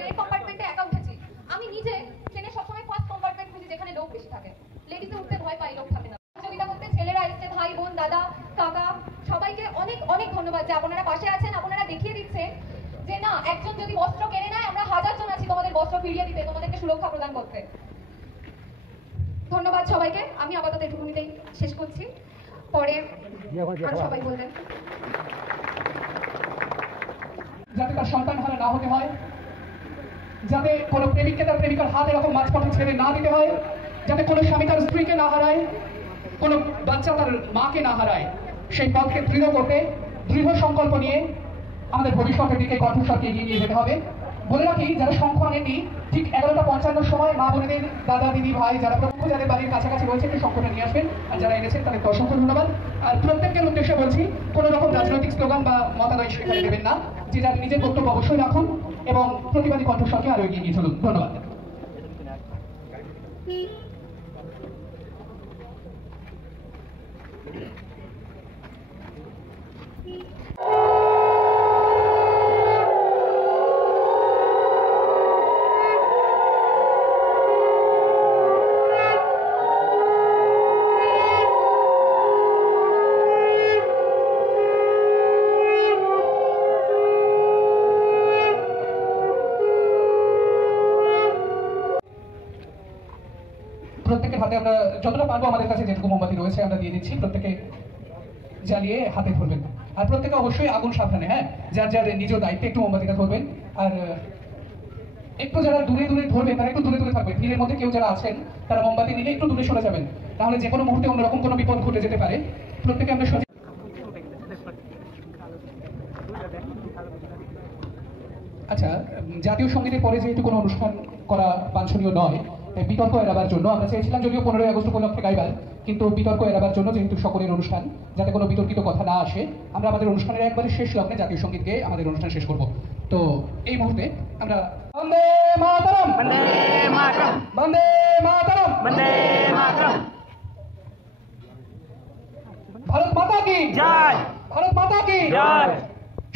ট্রেনের কম্পার্টমেন্টে একা উঠেছি। আমি নিজে ট্রেনের সবসময় ফার্স্ট কম্পার্টমেন্ট খুঁজি যেখানে লোক বেশি থাকে। লেডিসে উঠতে ভয় পাই, লোক থাকে না। সহযোগিতা করতে ছেলেরা এসছে, ভাই বোন দাদা কাকা সবাইকে অনেক অনেক ধন্যবাদ যে আপনারা পাশে আছেন। আপনারা দেখিয়ে দিচ্ছেন যে না, একজন যদি বস্ত্র কেনে নেয় আমরা হাজার জন আছি তোমাদের বস্ত্র ফিরিয়ে দিতে, তোমাদেরকে সুরক্ষা প্রদান করতে। ধন্যবাদ সবাইকে। আমি আপাতত এটুকুনিতেই শেষ করছি, পরে আর সবাই বলবেন। যাতে তার সন্তান হারা না হতে হয়, যাতে কোনো প্রেমিককে তার প্রেমিকার হাত এরকম মাঝপথে ছেড়ে না দিতে হয়, যাতে কোনো স্বামী তার স্ত্রীকে না হারায়, কোনো বাচ্চা তার মাকে না হারায়, সেই পথকে দৃঢ় করতে দৃঢ় সংকল্প নিয়ে আমাদের ভবিষ্যতের দিকে কণ্ঠস্বরকে এগিয়ে নিয়ে যেতে হবে। বলে রাখি, যারা শঙ্খ আনেননি, ঠিক 11:55 সময় মা বোনেদের দাদা দিদি ভাই যারা প্রত্যেক যাদের বাড়ির কাছাকাছি রয়েছে একটু শঙ্খটা নিয়ে আসবেন, আর যারা এনেছেন তাদের অসংখ্য ধন্যবাদ। আর প্রত্যেকের উদ্দেশ্যে বলছি, কোনো রকম রাজনৈতিক স্লোগান বা মতাদর্শ সেখানে দেবেন না। যে যার নিজের বক্তব্য অবশ্যই রাখুন এবং প্রতিবাদী কণ্ঠস্বরকে আরো এগিয়ে নিয়ে চলুন। ধন্যবাদ। প্রত্যেকের হাতে আমরা যতটা পারবো আমাদের কাছে যেটুকু মোমবাতি রয়েছে আমরা দিয়ে দিচ্ছি, প্রত্যেকে জ্বালিয়ে হাতে ধরবেন। আর প্রত্যেকে অবশ্যই আগুন সাবধানে, হ্যাঁ, যার যার নিজ দায়িত্বে একটু মোমবাতিটা ধরবেন। আর একটু যারা দূরে দূরে ধরবেন তারা একটু দূরে দূরে থাকবেন। ভিড়ের মধ্যে কেউ যারা আছেন তারা মোমবাতি নিলে একটু দূরে সরে যাবেন, তাহলে যে কোনো মুহূর্তে অন্যরকম কোনো বিপদ ঘটে যেতে পারে। প্রত্যেকে আমরা আচ্ছা, জাতীয় সঙ্গীতের পরে যেহেতু কোনো অনুষ্ঠান করা বাঞ্ছনীয় নয়, বিতর্ক এড়াবার জন্য আমরা চেয়েছিলাম যদিও 15ই আগস্ট উপলক্ষে গাইবার, কিন্তু বিতর্ক এড়াবার জন্য যেহেতু সকলের অনুষ্ঠান, যাতে কোনো বিতর্কিত কথা না আসে, আমরা আমাদের অনুষ্ঠানের একবারে শেষ লগ্নে জাতীয় সঙ্গীত গেয়ে আমাদের অনুষ্ঠান শেষ করব। তো এই মুহূর্তে আমরা বন্দে মাতরম, বন্দে মাতরম, বন্দে মাতরম, বন্দে মাতরম। ভারত মাতা কি জয়, ভারত মাতা কি জয়।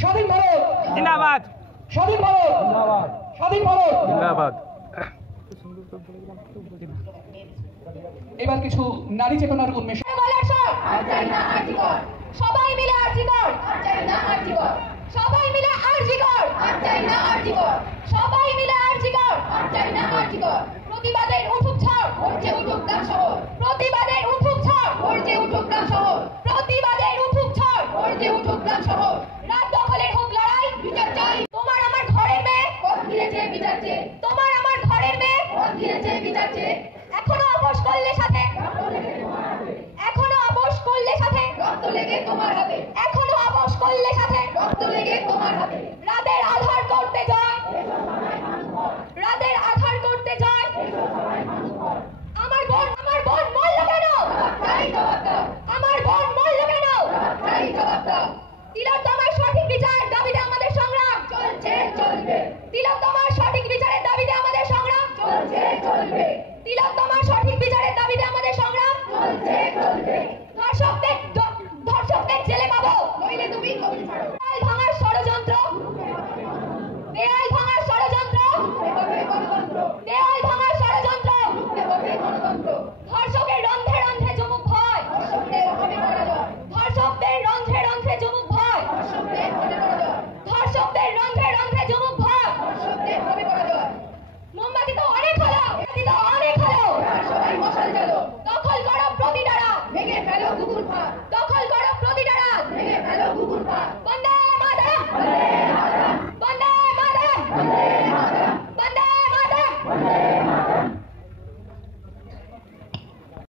স্বাধীন ভারত জিন্দাবাদ, স্বাধীন ভারত জিন্দাবাদ, স্বাধীন ভারত জিন্দাবাদ। এবার কিছু নারী চেতনার উন্মেষ। সবাই মিলে আরজি কর, সবাই মিলে আরজি কর, সবাই মিলে আরজি কর। প্রতিবাদের উঠুক ঝড়, গর্জে উঠুক গান শহর, প্রতিবাদের উঠুক ঝড়, গর্জে উঠুক গান শহর, প্রতিবাদের উঠুক ঝড়, গর্জে উঠুক গান শহর। রাত দখলের হোক লড়াই, বিচার চাই। তোমার আমার ঘরের মেয়ে পথ দিয়েছে বিচার চেয়ে, তোমার আমার ঘরের মেয়ে পথ দিয়েছে বিচার চেয়ে। এখনো আপোষ করলে সাথে, এখনো আপোষ করলে সাথে রক্ত লেগে তোমার হাতে, এখনো আপোষ করলে সাথে রক্ত লেগে তোমার হাতে। রাতের আধার করতে যায়, রাতের আধার করতে যায়। আমার বোন মরল কেন, আমার বোন মরল কেন, তিলোত্তমার সঠিক বিচার দাবিতে আমাদের সংগ্রাম চলছে চলবে, তিলোত্তমার সঠিক বিচারের দাবিতে আমাদের সংগ্রাম চলছে চলবে, তিলোত্তমার সঠিক বিচারের দাবিতে আমাদের সংগ্রাম চলছে চলবে। ধর্ষকদের জেলে পাবো, নইলে তুমি দেয়াল ভাঙার ষড়যন্ত্র, দেয়াল ভাঙার ষড়যন্ত্র, দেয়াল ভাঙার ষড়যন্ত্র। ধর্ষকের রন্ধ্রে রন্ধ্রে জমুক ভয়, ধর্ষকদের রন্ধ্রে রন্ধ্রে জমুক ভয়, ধর্ষকদের রন্ধ্রে রন্ধ্রে জমুক ভয়। মোমবাতি